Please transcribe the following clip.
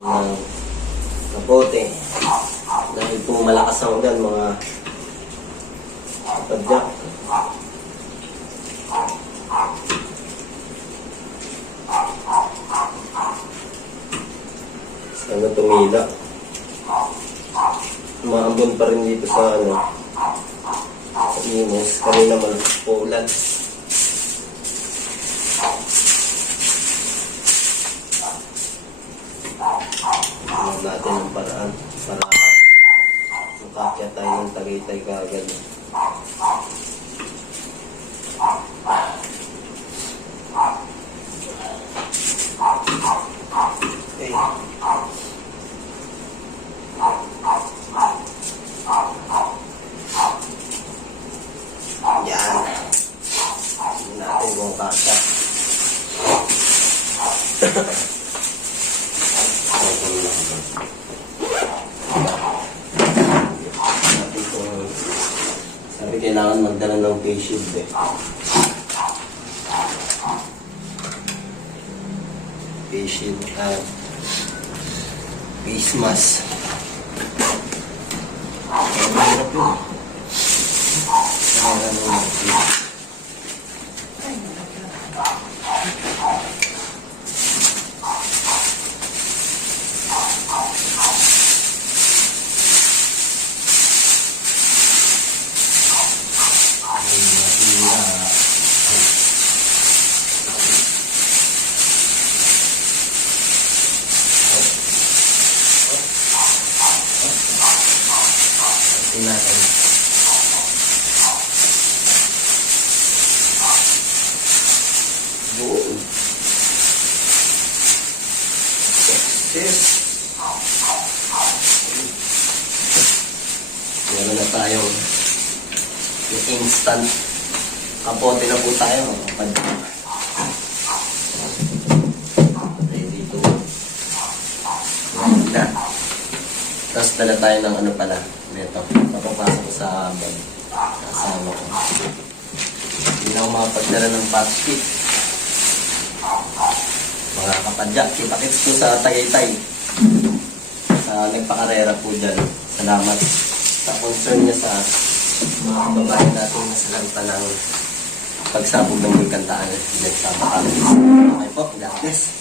ng kapote dahil kung malakas ang ulan mga kapadyak. Sana tumila. Maambon pa rin dito sa sa Imus. Kanina malakas po ulan. Tingnan natin ang paraan para makakyat tayo ng Tagaytay kaagad. Okay. Yan. Tingnan natin kung kasya. Sabi kailangan magdala ng face shield eh. Face shield at face mask. Mahirap yun. Natin. Boom. Yes. Meron na tayong instant kapote na po tayo. Ready to na. Tapos dala tayo ng ano pala. Ito, napapasok ko sa bag. Kasama ko. Hindi na ako makapagdala ng patch kit. Mga kapadyak, kita-kits ko sa Tagaytay. Nagpakarera po dyan. Salamat sa concern niya sa mga kababayan natin na salanta ng pagsabog ng Bulkantaan. Nagsama kami. Okay po, God bless.